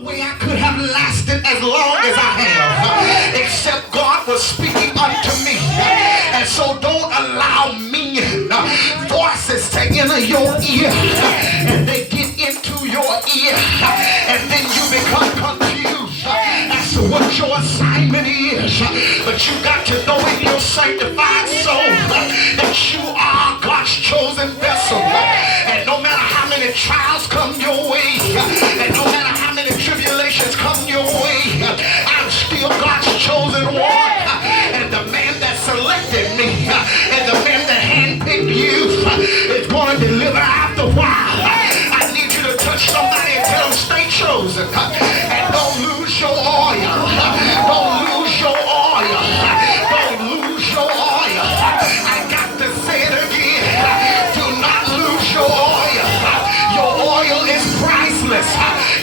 Way I could have lasted as long as I have, except God was speaking unto me. And so don't allow mean voices to enter your ear, and they get into your ear, and then you become confused as to what your assignment is. But you got to know in your sanctified soul that you are God's chosen vessel. And no matter how many trials come your way, and no matter how many tribulations come your way, I'm still God's chosen one. And the man that selected me, and the man that handpicked you, is going to deliver after a while. I need you to touch somebody and tell them stay chosen. And don't lose your oil. Don't lose your oil. Don't lose your oil. I got to say it again. Do not lose your oil. Your oil is priceless.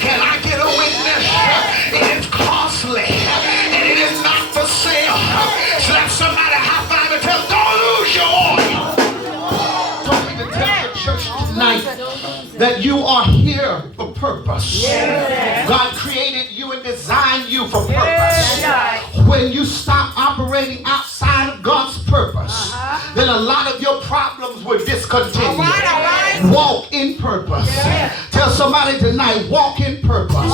Can I get a witness? It is costly, and it is not for sale. Slap somebody high five and tell them, don't lose your oil. Told me to tell the church tonight that you are here for purpose. God created you and designed you for purpose. When you stop operating outside of God's purpose, then a lot of your problems will discontinue. Walk in purpose. Tell somebody tonight, walk in purpose,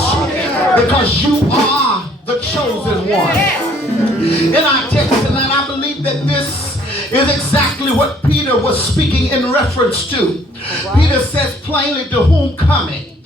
because you are the chosen one. In our text tonight, I believe that this is exactly what Peter was speaking in reference to. Peter says plainly, to whom coming?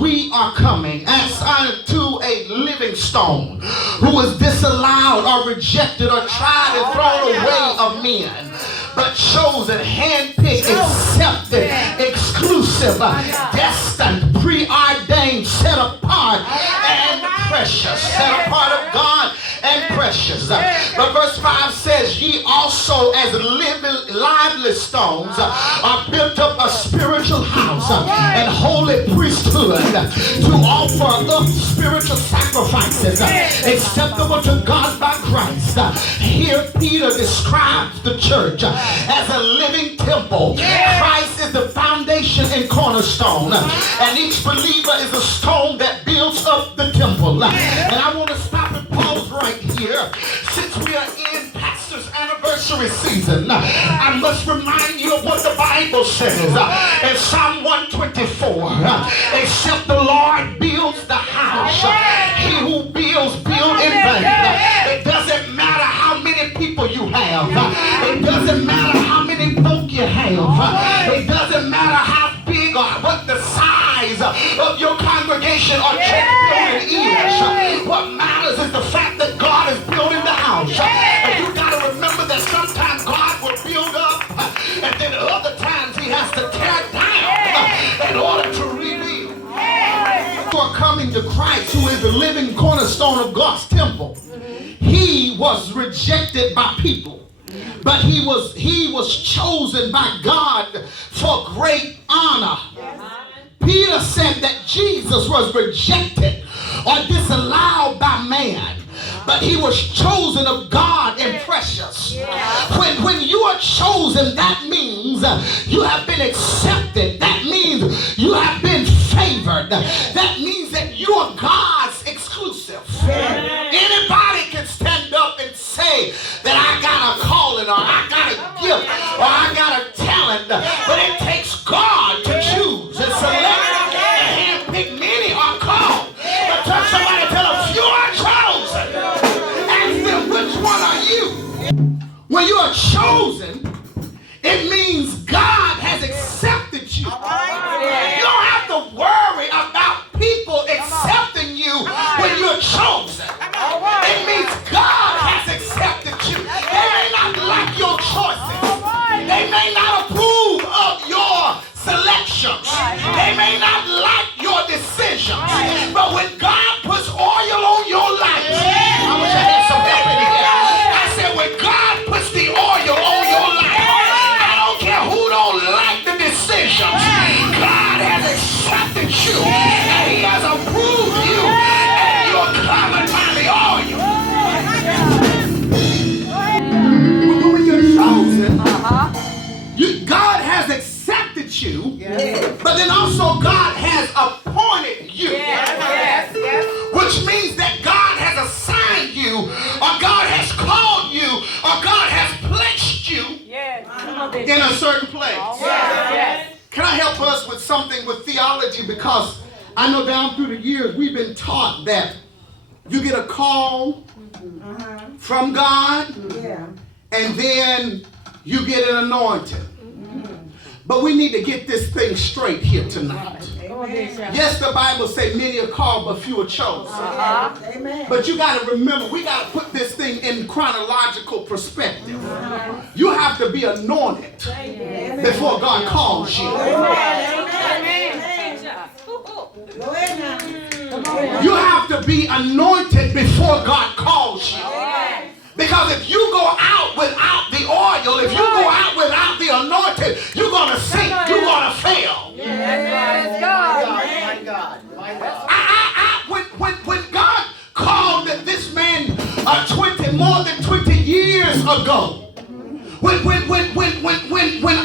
We are coming as unto a living stone, who is disallowed or rejected or tried and thrown away of men, but chosen, handpicked, accepted, exclusive, destined, preordained, set apart, and precious. Set apart of God and precious. But verse 5 says, ye also as lively stones are built up a spiritual house and holy priesthood to offer up spiritual sacrifices acceptable to God by Christ. Here Peter describes the church as a living temple. Christ is the foundation and cornerstone, and each believer is a stone that builds up the temple. And I want to stop and pause right here. Since we are in Pastor's anniversary season, I must remind you of what the Bible says in Psalm 124. Except the Lord builds the house, he who builds in vain. It doesn't matter how many people you have. It doesn't matter how many folk you have. It doesn't matter how big or what the size of your congregation or church building is. What matters is the fact that God is building the house. And you got to remember that sometimes God will build up, and then other times he has to tear down in order to rebuild. You are coming to Christ, who is the living cornerstone of God's temple. He was rejected by people, but he was chosen by God for great honor. Peter said that Jesus was rejected or disallowed by man, but he was chosen of God and precious. When you are chosen, that means you have been accepted. That means you have been favored. That means that you are God's exclusive. Anybody can stand up and say that I got a calling, or I got a gift, or I got a talent, but it takes God to choose and select and handpick. Many are called, but touch somebody, tell them few are chosen. Ask them, which one are you? When you are chosen, it means God has accepted you. You don't have to worry about people accepting you when you're chosen. It means God has accepted you. They may not like your choices. They may not approve of your selections. They may not like your decisions. But when God puts oil on your life, I wish I had some help in here. I said when God puts the oil on your life, in a certain place. Can I help us with something with theology? Because I know down through the years we've been taught that you get a call from God and then you get an anointing. But we need to get this thing straight here tonight. Yes, the Bible says many are called but few are chosen. But you got to remember, we got to put this thing in chronological perspective. You have to be anointed before God calls you. You have to be anointed before God calls you. Because if you go out without the oil, if you go out without the anointing, you're going to sink, you're going to fail. When God called this man more than 20 years ago, when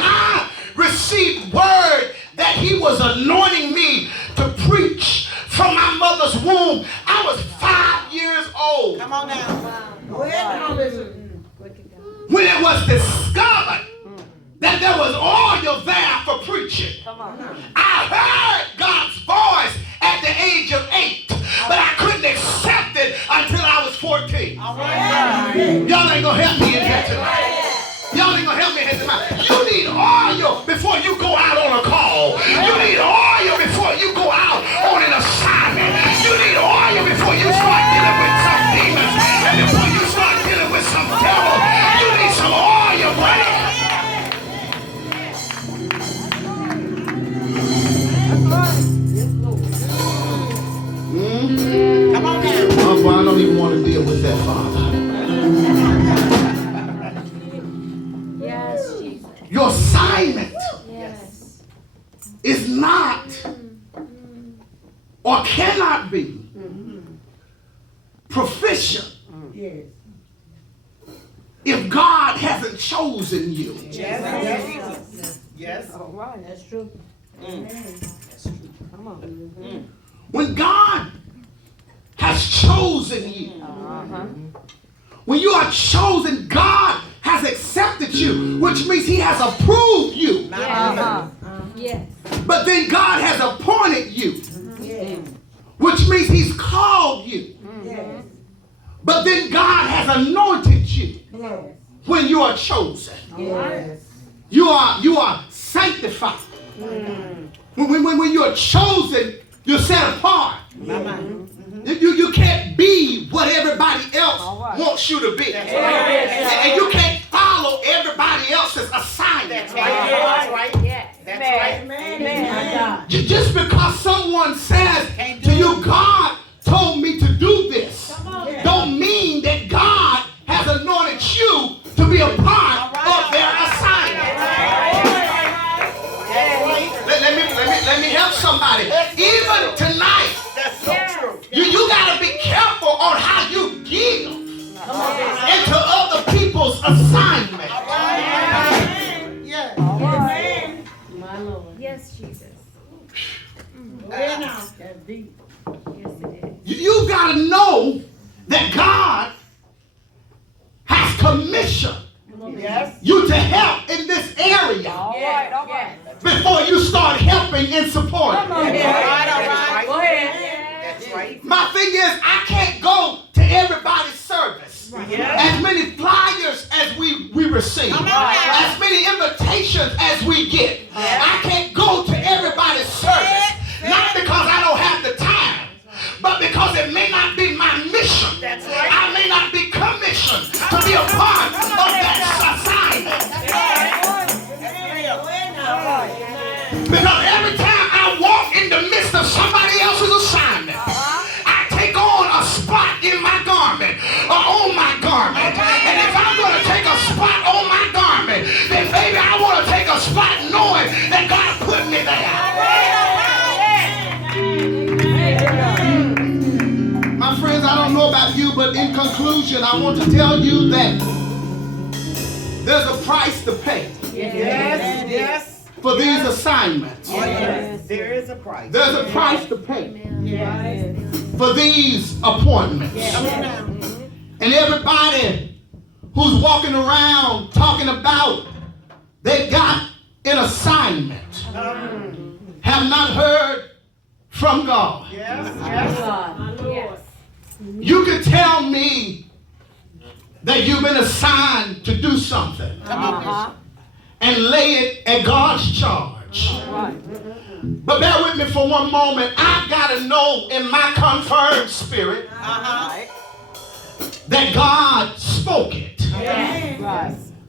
I received word that he was anointing me to preach from my mother's womb, I was 5 years old. Come on now. When it was discovered that there was oil there for preaching, I heard God's voice at the age of 8, but I couldn't accept it until I was 14. Y'all ain't gonna help me in here tonight. Y'all ain't gonna help me in here tonight. You need oil before you go out on a call. You need oil before you go out on an assignment. You need oil before you start dealing with some demons and before you start dealing with some devil. You need some oil, buddy. Come on now. Oh, boy, I don't even want to deal with that, Father. Yes, Jesus. Your assignment is not or cannot be proficient if God hasn't chosen you. Yes. All right, that's true. That's true. Come on. When God has chosen you, when you are chosen, God has accepted you, which means he has approved you. Yes. But then God has appointed you, which means he's called you. But then God has anointed you when you are chosen. You are sanctified. When you are chosen, you're set apart. You can't be what everybody else wants you to be. And you can't follow everybody else's assignment. That's right. Just because someone says to you, God told me to do this, don't mean that God has anointed you to be a part of their assignment. Let me help somebody. Even tonight, That's so true. you got to be careful on how you give into other people's assignment. My Lord. Yes, Jesus. That's deep. Yes, it is. You got to know that God has commissioned you to help in this area All right. before you start helping and supporting. Go ahead. That's right. My thing is, I can't go to everybody's service. As many flyers as we receive, as many invitations as we get. I can't go to everybody's service, not because I don't have the time, but because it may not be my mission. That's right. I may not be commissioned to be a part of that assignment. Because every time I walk in the midst of somebody else's assignment, I take on a spot in my garment or on my garment. And if I'm going to take a spot on my garment, then baby, I want to take a spot knowing that God put me there. My friends, I don't know about you, but in conclusion, I want to tell you that there's a price to pay Yes. for these assignments. There is a price. There's a price to pay for these appointments. And everybody who's walking around talking about They got an assignment. Have not heard from God. Yes. God. Yes. You can tell me that you've been assigned to do something and lay it at God's charge. But bear with me for one moment. I've got to know in my confirmed spirit that God spoke it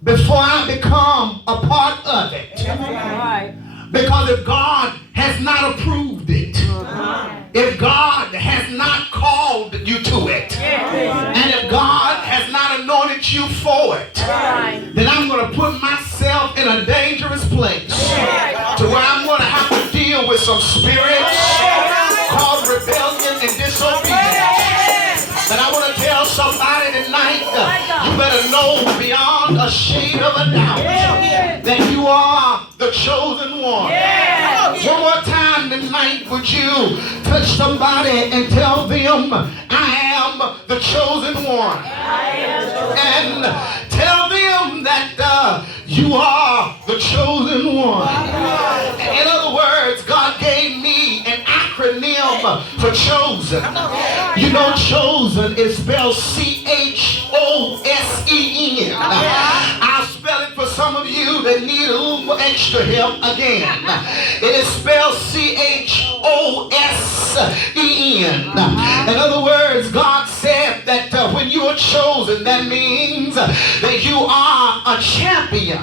before I become a part of it. Because if God has not approved it, if God has not called you to it, and if God has not anointed you for it, then I'm going to put myself in a dangerous place to where I'm going to have to deal with some spirits called rebellion and disobedience. And I want to tell somebody tonight, you better know beyond a shade of a doubt that you are the chosen one. One more time tonight, would you touch somebody and tell them, I am the chosen one. And tell them that you are the chosen one. In other words, God gave me an acronym for chosen. You know, chosen is spelled C-H-O-S-E-N. I'll spell it for some of you that need a little extra help again. It is spelled C-H-O-S-E-N. In other words, God said that when you are chosen, that means that you are a champion,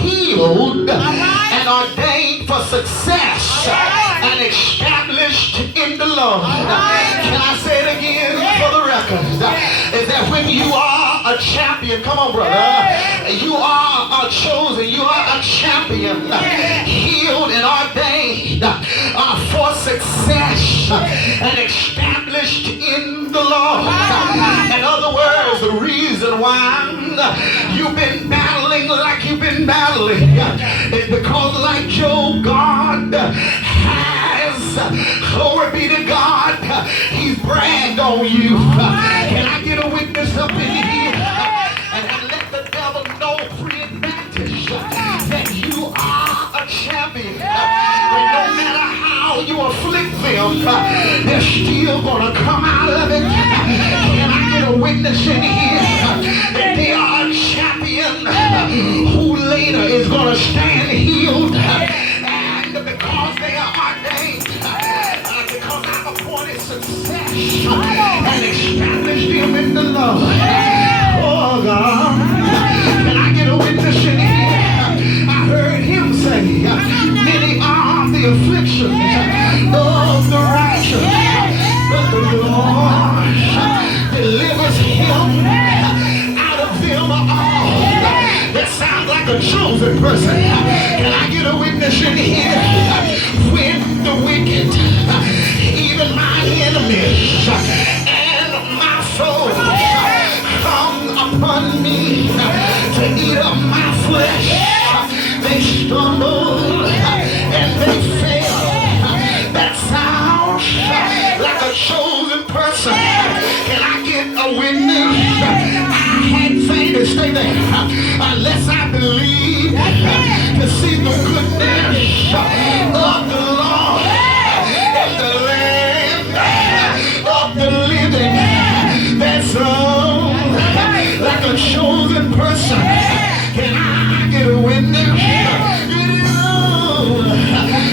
healed, and ordained for success, and established in the Lord. Can I say it again for the record? Is that when you are a champion, come on brother, you are a chosen, you are a champion, healed and ordained for success and established in the Lord. In other words, the reason why you've been battling like you've been battling is because like Job, God has, glory be to God, he's bragged on you. Can I get a witness up in here and let the devil know pre-advantage that you are a champion? And no matter how you afflict them, they're still gonna come out of it. Can I get a witness in here that they are a champion who later is gonna stand healed? And because they are ordained, because I've appointed success and established them in the Lord. Oh God, can I get a witness in here? I heard him say, many are the afflictions of the righteous, but the Lord delivers him out of them all. That sounds like a chosen person. Can I get a witness in here? When the wicked, even my enemies and my foes, come upon me to eat up my flesh, they stumble and they fail. That sounds like a chosen person. Can I get a witness? I had fainted, stay there, unless I believe to see the goodness of the Lord in the land of the living. That's all like a chosen person. Can I get a witness?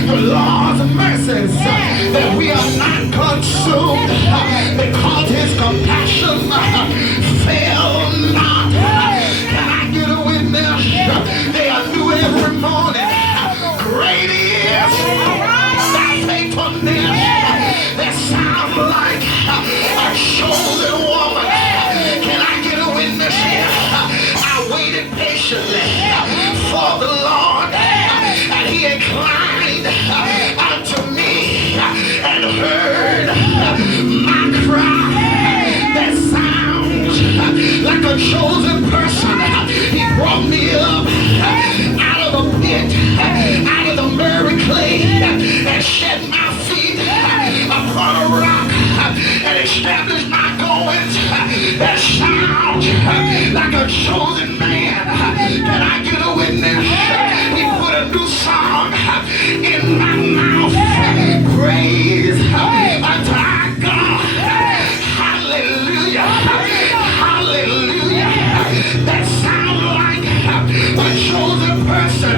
The Lord's mercies that we are not consumed because his compassion fail not. Can I get a witness? They are new every morning. Great is thy faithfulness. That sounds like a chosen woman. Can I get a witness here? I waited patiently for the Lord, and he inclined unto me and heard my cry. That sounds like a chosen person. He brought me up out of the pit, out of the murky clay, and set my feet upon a rock and established my goings. That sounds like a chosen man. Can I get a witness? witness. He put a new song in my mouth. Praise unto our God. Hallelujah. Hallelujah. That sounds like a chosen person.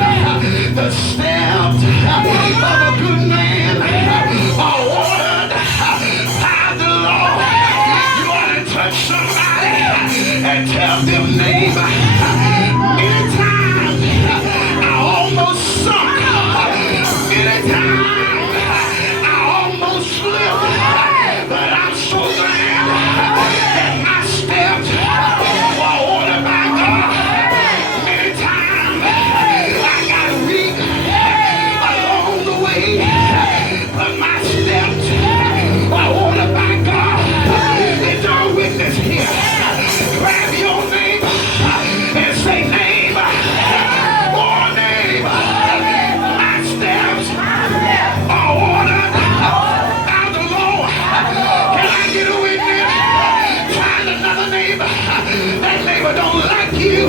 The steps of a good man are ordered by the Lord. You ought to touch somebody and tell them, neighbor, many times I almost sunk. Many times I almost slipped. But I'm so glad that my steps were ordered by God. Many times I got weak along the way, but my steps were ordered by God. Is there a witness here? Grab your neighbor and say, neighbor, or neighbor, my steps are ordered by the Lord. Can I get a witness? Find another neighbor. That neighbor don't like you.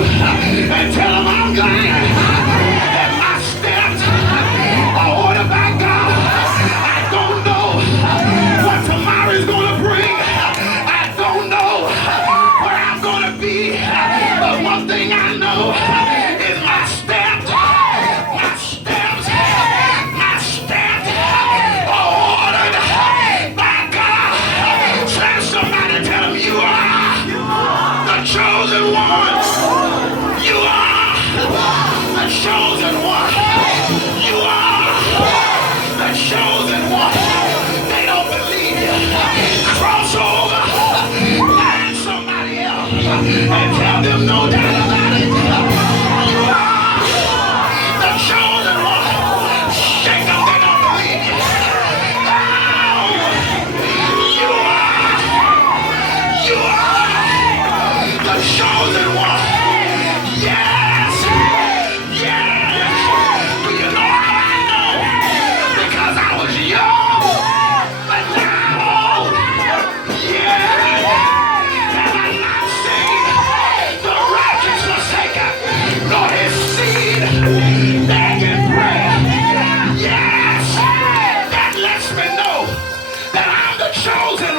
And tell him I'm glad that my steps are ordered by God. I don't know what tomorrow's gonna bring. I don't know where I'm gonna be. But one thing I know is my steps. My steps. My steps are ordered by God. Tell somebody, tell them you are the chosen one. You are the chosen one. You are the chosen one. They don't believe you. Cross over. Find somebody else and tell them no doubt about it. You are the chosen one. Shake them, they don't believe you. You are the chosen one. Yes. Yes. Do you know how I know? Because I was young, but now old. Yeah. Have I not seen the righteous forsaken, nor his seed begging bread? Yes. That lets me know that I'm the chosen